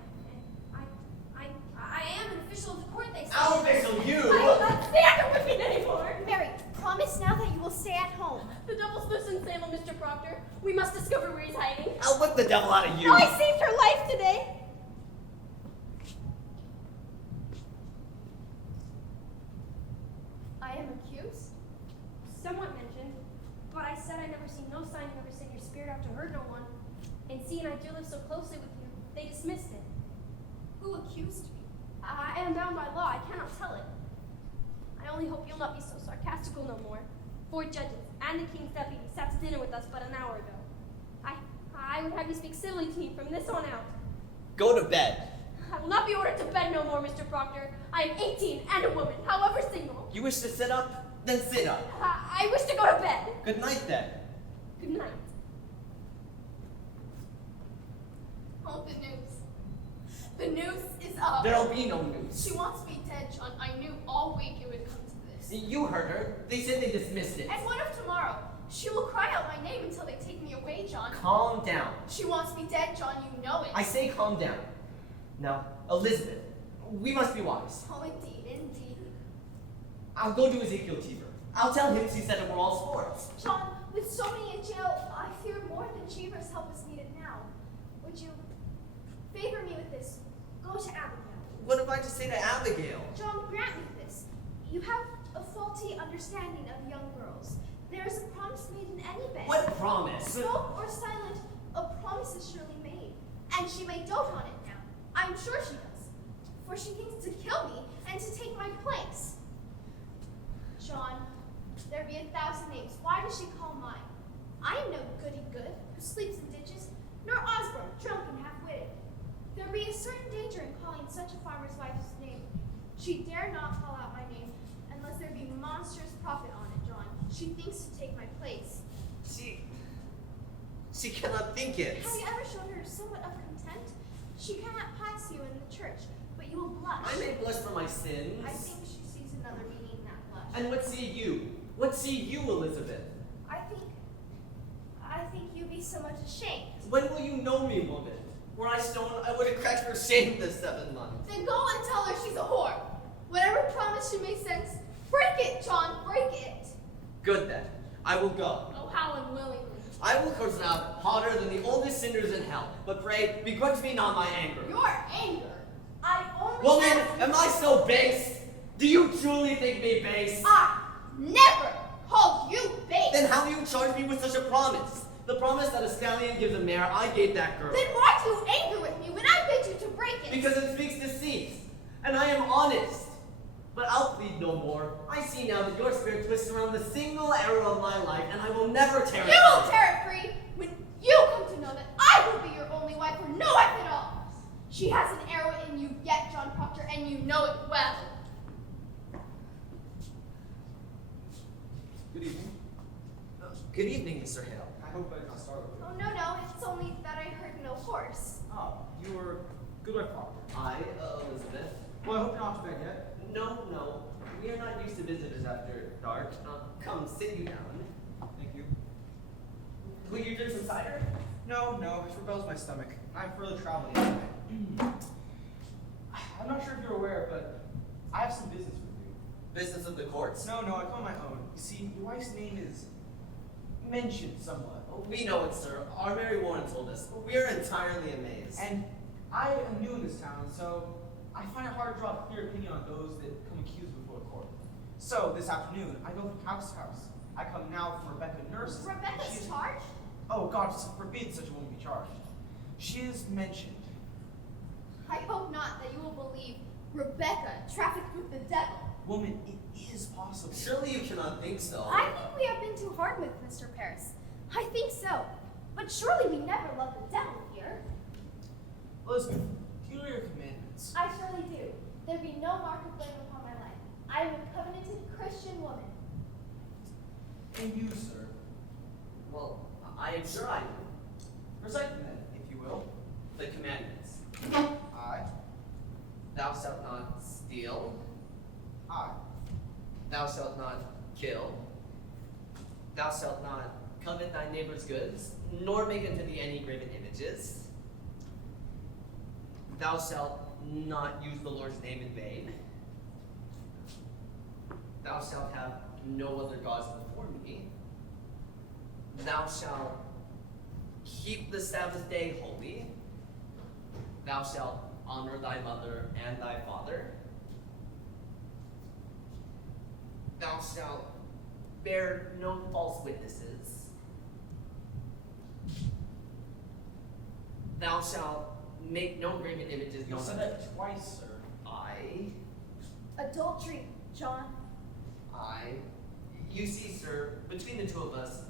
And I am an official of the court, they say. I'll official you! I will not stand it with me anymore! Mary, promise now that you will stay at home. The devil's loose in Salem, Mr. Proctor. We must discover where he's hiding. I'll whip the devil out of you! I saved her life today. I am accused? Somewhat mentioned, but I said I never seen no sign you ever sent your spirit out to hurt no one. And seeing I do live so closely with you, they dismissed it. Who accused me? I am bound by law, I cannot tell it. I only hope you'll not be so sarcastical no more. 4 judges and the king's deputy sat to dinner with us but an hour ago. I would have you speak civilly to me from this on out. Go to bed. I will not be ordered to bed no more, Mr. Proctor. I am 18 and a woman, however single. You wish to sit up? Then sit up. I wish to go to bed. Good night then. Good night. Oh, the news. The news is up. There'll be no news. She wants me dead, John. I knew all week it would come to this. You heard her. They said they dismissed it. And what if tomorrow? She will cry out my name until they take me away, John. Calm down. She wants me dead, John. You know it. I say calm down. Now, Elizabeth, we must be wise. Oh, indeed, indeed. I'll go to Ezekiel Cheever. I'll tell him she said it were all sports. John, with so many in jail, I fear more than Cheever's help is needed now. Would you favor me with this? Go to Abigail. What am I to say to Abigail? John, grant me this. You have a faulty understanding of young girls. There is a promise made in any bed. What promise? Spoke or silent, a promise is surely made. And she may dote on it now. I'm sure she does. For she thinks to kill me and to take my place. John, there be 1,000 does she call mine? I am no goody-good who sleeps in ditches, nor Osborne, drunk and half-witted. There be a certain danger in calling such a farmer's wife's name. She dare not call out my name unless there be monstrous profit on it, John. She thinks to take my place. She cannot think it. Have you ever shown her somewhat of contempt? She cannot pass you in the church, but you will blush. I may blush for my sins. I think she sees another beneath that blush. And what see you? What see you, Elizabeth? I think you be somewhat ashamed. When will you know me, woman? Were I stone, I would have cracked for shame this 7 months. Then go and tell her she's a whore. Whatever promise she may sense, break it, John, break it. Good then, I will go. Oh, how unwillingly. I will curse it out hotter than the oldest sinners in hell. But pray, begrudge me not my anger. Your anger. I only Woman, ask- am I so base? Do you truly think me base? I never called you base. Then how do you charge me with such a promise? The promise that a stallion gives a mare, I gave that girl. Then why do you anger with me when I bid you to break it? Because it speaks deceit, and I am honest. But I'll plead no more. I see now that your spirit twists around the single error of my life, and I will never tear it You will free. tear it free when you come to know that I will be your only wife or no wife at all. She has an arrow in you yet, John Proctor, and you know it well. Good evening. Good evening, Mr. Hale. I hope I did not startle you. Oh, no, it's only that I heard no horse. Oh, you were good wife Proctor. I, Elizabeth. Well, I hope you're not to bed yet. No. We are not used to visitors after dark. Come, sit you down. Thank you. Will you drink some cider? No, it rebels my stomach. I'm further traveling today. I'm not sure if you're aware, but I have some business with you. Business of the courts? No, I come on my own. You see, your wife's name is mentioned somewhat. We know it, sir. Our Mary Warren told us. We are entirely amazed. And I am new in this town, so I find it hard to draw a clear opinion on those that come accused before the court. So this afternoon, I go from house to house. I come now from Rebecca Nurse. Rebecca's charged? Oh God, forbid such a woman be charged. She is mentioned. I hope not that you will believe Rebecca trafficked with the devil. Woman, it is possible. Surely you cannot think so. I think we have been too hard with Mr. Paris. I think so. But surely we never loved the devil here. Elizabeth, do you know your commandments? I surely do. There be no mark of blame upon my life. I am a covenanted Christian woman. And you, sir? Well, I am sure I do. Recite them then, if you will. The commandments. I. Thou shalt not steal. I. Thou shalt not kill. Thou shalt not covet thy neighbor's goods, nor make unto thee any graven images. Thou shalt not use the Lord's name in vain. Thou shalt have no other gods before me. Thou shalt keep the Sabbath day holy. Thou shalt honor thy mother and thy father. Thou shalt bear no false witnesses. Thou shalt make no graven images. You said that twice, sir. Adultery, John. You see, sir, between the two of us,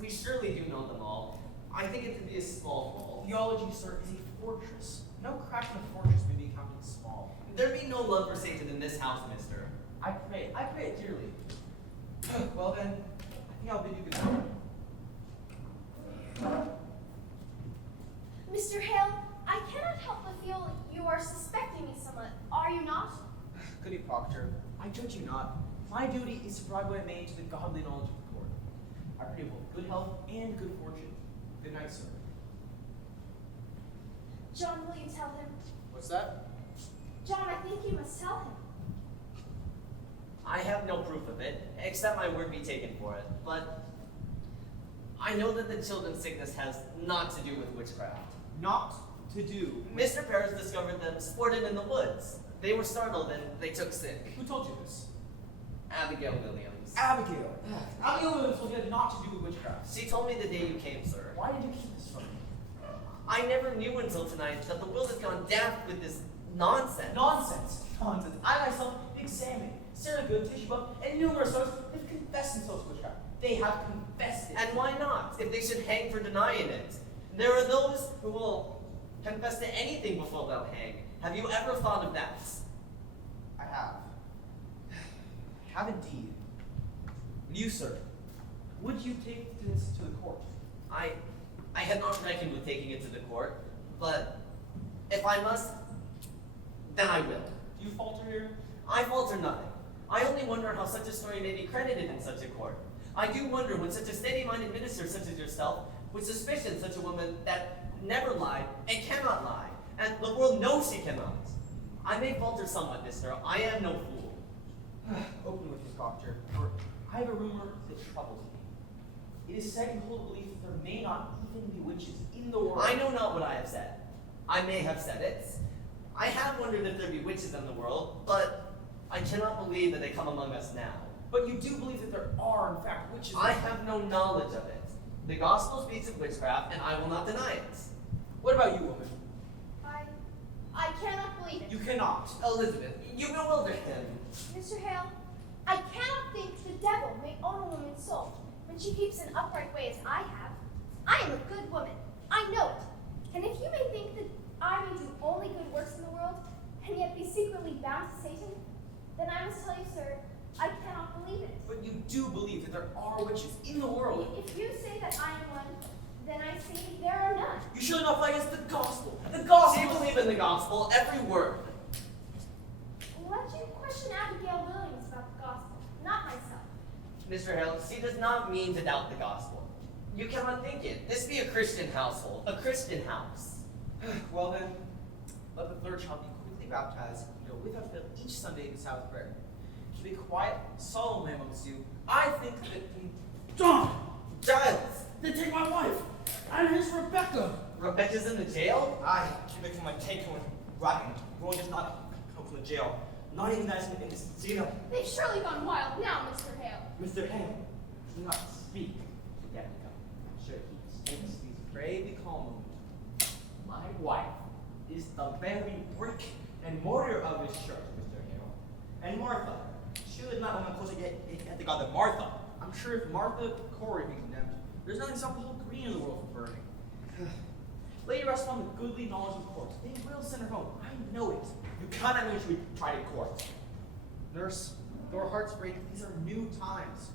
we surely do know them all. I think it to be a small fault. Theology, sir, is a fortress. No crack in a fortress may be counted small. There be no love for Satan in this house, mister. I pray it dearly. Well then, I think I'll bid you good night. Mr. Hale, I cannot help but feel you are suspecting me somewhat, are you not? Goody Proctor, I judge you not. My duty is to provide what I may to the godly knowledge of the court. I pray you both good health and good fortune. Good night, sir. John, will you tell him? What's that? John, I think you must tell him. I have no proof of it, except my word be taken for it. But I know that the children's sickness has naught to do with witchcraft. Not to do. Mr. Paris discovered them sporting in the woods. They were startled and they took sick. Who told you this? Abigail Williams. Abigail. Abigail Williams told you had naught to do with witchcraft. She told me the day you came, sir. Why did you keep this from me? I never knew until tonight that the world has gone daft with this nonsense. Nonsense. I myself examined Sarah Good, Tisha Buck, and numerous others have confessed themselves to witchcraft. They have confessed confess it. And why not, if they should hang for denying it? There are those who will confess to anything before they'll hang. Have you ever thought of that? I have. Have indeed. You, sir, would you take this to the court? I had not reckoned with taking it to the court, but if I must, then I will. Do you falter here? I falter nothing. I only wonder how such a story may be credited in such a court. I do wonder when such a steady-minded minister such as yourself would suspicion such a woman that never lied and cannot lie, and the world knows she cannot. I may falter somewhat, mister. I am no fool. Open with your proctor, for I have a rumor that troubles me. It is said in whole belief that there may not even be witches in the world. I know not what I have said. I may have said it. I have wondered if there be witches in the world, but I cannot believe that they come among us now. But you do believe that there are, in fact, witches. I have no knowledge of it. The gospel speaks of witchcraft, and I will not deny it. What about you, woman? I cannot believe it. You cannot. Elizabeth, you bewilder him. Mr. Hale, I cannot think the devil may own a woman's soul when she keeps an upright way as I have. I am a good woman. I know it. And if you may think that I may do only good works in the world, and yet be secretly bound to Satan, then I must tell you, sir, I cannot believe it. But you do believe that there are witches in the world. If you say that I am one, then I say there are none. You should not fight against the gospel. The Do you gospel. believe in the gospel, every word? Let you question Abigail Williams about the gospel, not myself. Mr. Hale, she does not mean to doubt the gospel. You cannot think it. This be a Christian household, a Christian house. Well then, let the third child be quickly baptized, without fail each Sunday in the Sabbath prayer. To be quiet, solemn amongst you, I think that John! Giles! They take my wife! And here's Rebecca! Rebecca's in the jail? Aye, Rebecca might take him and wagon. Going does not come from the jail. Not even that in the zero. They've surely gone wild now, Mr. Hale. Mr. Hale, do not speak to Danica. Sure, he takes these pray be calm moment. My wife is the very brick and mortar of this church, Mr. Hale. And Martha, surely not only close at the God of Martha. I'm sure if Martha Corey be condemned, there's nothing so whole green in the world for burning. Lay your rest on the goodly knowledge of the court. They will send her home. I know it. You cannot mean she would be tried in court. Nurse, though our hearts break, these are new times,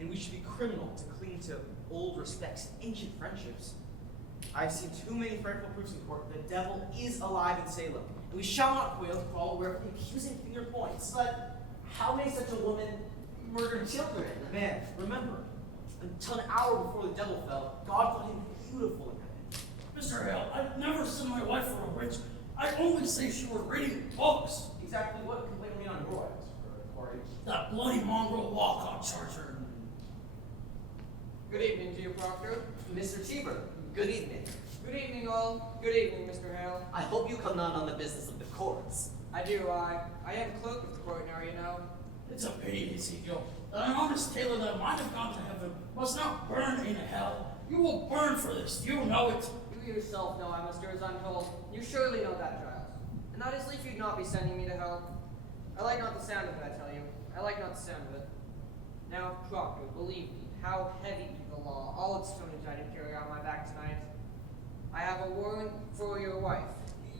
and we should be criminal to cling to old respects, ancient friendships. I've seen too many frightful proofs in court that the devil is alive in Salem, and we shall not quail to follow wherever the accusing finger points. But how may such a woman murder children? Man, remember, until an hour before the devil fell, God thought him beautiful in heaven. Mr. Hale, I've never sent my wife for a witch. I only say she was reading books. Exactly what complaint we on your wife, Corey? That bloody mongrel Walcott charger. Good evening to you, Proctor. Mr. Cheever, good evening. Good evening, all. Good evening, Mr. Hale. I hope you come not on the business of the courts. I do, I am clerk of the court now, you know. It's a pity, Ezekiel, that an honest tailor that might have gone to heaven must now burn in hell. You will burn for this. You know it. You yourself know I must do as I'm told. You surely know that, Giles. And that is least you'd not be sending me to hell. I like not the sound of it, I tell you. I like not the sound of it. Now, Proctor, believe me, how heavy be the law, all its tonnage I did carry on my back tonight. I have a warrant for your wife.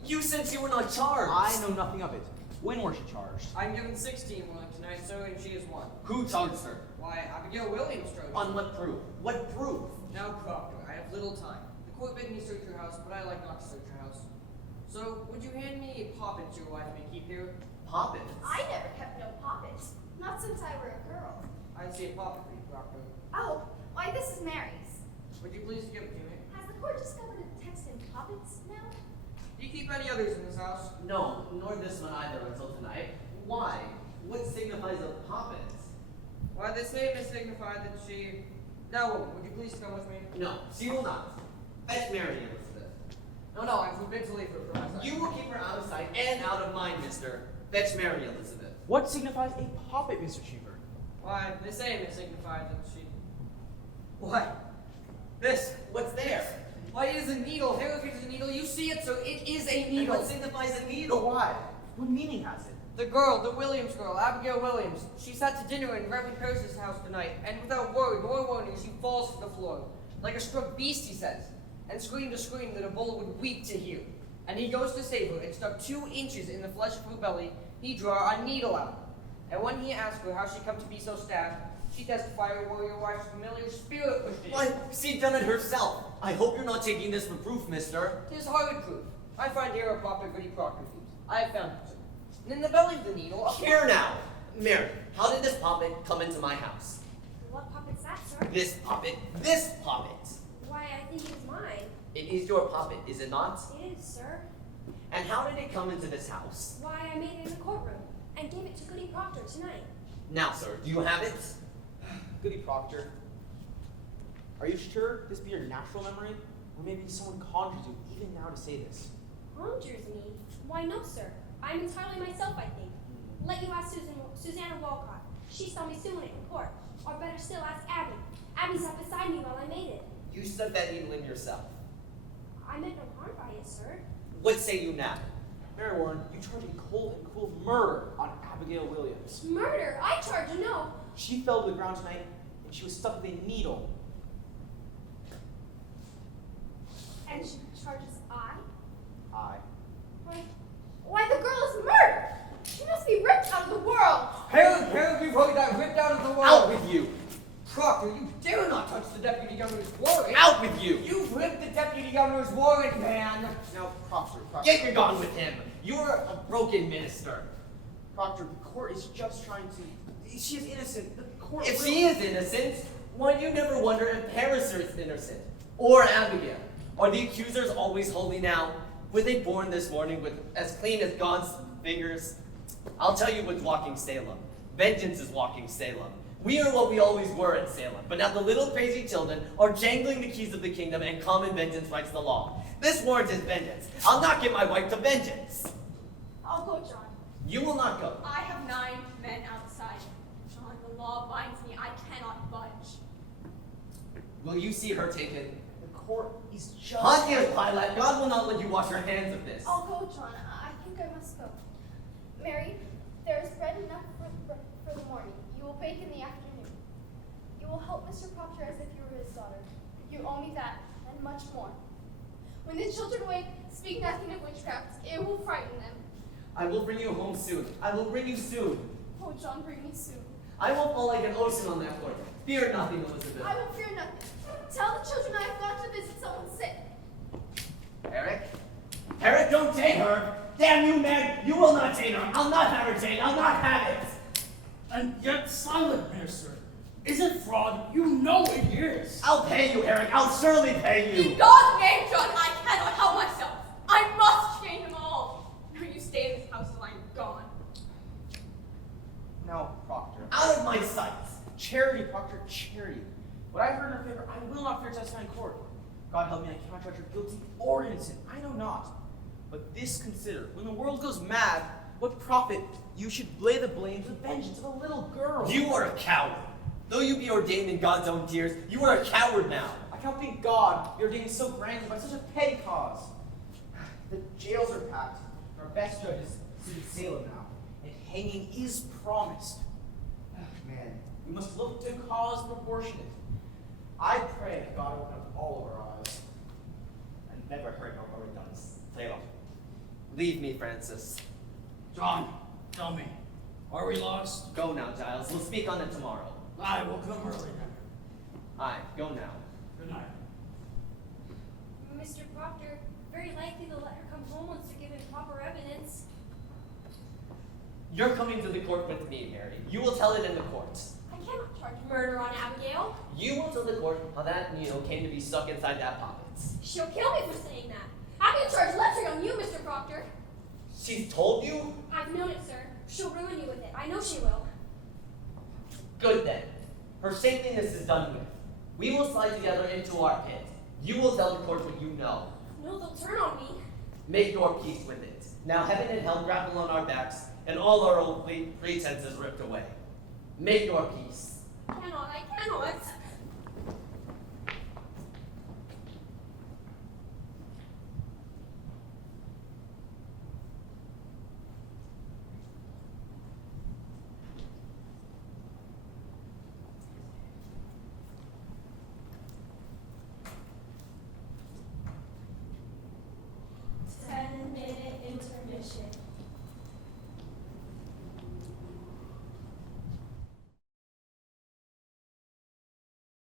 You said you were not charged. I know nothing of it. When was she charged? I'm given 16 warrant tonight, sir, and she is one. Who charged her? Why, Abigail Williams charged. On what proof? What proof? Now, Proctor, I have little time. The court bid me search your house, but I like not to search your house. So, would you hand me a poppet your wife may keep here? Poppets? I never kept no poppets. Not since I were a girl. I see a poppet for you, Proctor. Oh, why this is Mary's. Would you please give it to me? Has the court discovered a text in poppets now? Do you keep any others in this house? No, nor this one either until tonight. Why? What signifies a poppet? Why, this may signify that she... Now, woman, would you please come with me? No, she will not. Fetch Mary, Elizabeth. No, I'm forbidden to leave her for my sight. You will keep her out of sight and out of mind, mister. Fetch Mary, Elizabeth. What signifies a poppet, Mr. Cheever? Why, this may signify that she... What? This, what's there? Why, it is a needle. Here, look, it is a needle. You see it, so it is a And needle. what signifies a But needle? why? What meaning has it? The girl, the Williams girl, Abigail Williams. She sat to dinner in Reverend Pierce's house tonight, and without word nor warning, she falls to the floor. Like a struck beast, he says, and screamed a scream that a bull would weep to hear. And he goes to save her, and stuck 2 inches in the flesh of her belly, he draw a needle out. And when he asked her how she come to be so stabbed, she testified a warrior wife's familiar spirit pushed in. Why, she done it herself. I hope you're not taking this for proof, mister. 'Tis hard proof. I find here a proper goody proctor thief. I have found it. And in the belly of the needle, Here now. Mary, how did this puppet come into my house? What puppet's that, sir? This puppet. This puppet. Why, I think it's mine. It is your puppet, is it not? It is, sir. And how did it come into this house? Why, I made it in the courtroom and gave it to Goody Proctor tonight. Now, sir, do you have it? Goody Proctor. Are you sure this be your natural memory? Or maybe someone conjured you even now to say this? Conjures me? Why, no, sir. I'm entirely myself, I think. Let you ask Susanna Walcott. She saw me doing it in court. Or better still, ask Abby. Abby sat beside me while I made it. You stuck that needle in yourself. I meant no harm by it, sir. What say you now? Mary Warren, you charge a cold and cruel murder on Abigail Williams. Murder? I charge you no. She fell to the ground tonight and she was stuck with a needle. And she charges I? Why, the girl is murdered! She must be ripped out of the world! Harold, you've heard that ripped out of the world. Out with you! Proctor, you dare not touch the deputy governor's warrant. Out with you! You've ripped the deputy governor's warrant, man. Now, Proctor. Get your gone with him! You're a broken minister. Proctor, the court is just trying to... She is innocent. The court If will- she is innocent, why do you never wonder if Harriser is innocent? Or Abigail? Are the accusers always holy now? Were they born this morning with as clean as God's fingers? I'll tell you what's walking Salem. Vengeance is walking Salem. We are what we always were at Salem, but now the little crazy children are jangling the keys of the kingdom and common vengeance writes the law. This warrant is vengeance. I'll not give my wife to vengeance. I'll go, John. You will not go. I have 9 men outside. John, the law binds me. I cannot budge. Will you see her taken? The court is just... Pontius Pilate, God will not let you wash your hands of this. I'll go, John. I think I must go. Mary, there is bread enough for the morning. You will bake in the afternoon. You will help Mr. Proctor as if you were his daughter. You owe me that, and much more. When the children wake, speak nothing of witchcraft. It will frighten them. I will bring you home soon. I will bring you soon. Oh, John, bring me soon. I won't fall like an ocean on that floor. Fear nothing, Elizabeth. I will fear nothing. Tell the children I have gone to visit someone sick. Eric? Eric, don't take her! Damn you, man! You will not take her! I'll not have her taken! I'll not have it! And yet silent, minister. Is it fraud? You know it is. I'll pay you, Eric! I'll surely pay you! In God's name, John, I cannot help myself. I must change them all. Now you stay in this house till I am gone. Now, Proctor. Out of my sight! Charity, Proctor, charity. What I heard in her favor, I will not fear testifying in court. God help me, I cannot judge her guilty or innocent. I know not. But this consider, when the world goes mad, what profit you should lay the blame to the vengeance of a little girl? You are a coward! Though you be ordained in God's own tears, you are a coward now! I cannot think God be ordained so grandly by such a petty cause. The jails are packed. Our best judge is in Salem now, and hanging is promised. Man, we must look to cause proportionate. I pray God open up all of our eyes. I never heard no word done. Salem. Leave me, Francis. John, tell me, are we lost? Go now, Giles. We'll speak on it tomorrow. I will come early then. Aye, go now. Good night. Mr. Proctor, very likely they'll let her come home once they're given proper evidence. You're coming to the court with me, Mary. You will tell it in the court. I cannot charge murder on Abigail. You will tell the court how that needle came to be stuck inside that pocket. She'll kill me for saying that. I'm in charge lettering on you, Mr. Proctor. She's told you? I've known it, sir. She'll ruin you with it. I know she will. Good then. Her saintliness is done with. We will slide together into our pit. You will tell the court what you know. No, they'll turn on me. Make your peace with it. Now heaven and hell grapple on our backs, and all our old pretenses ripped away. Make your peace. I cannot.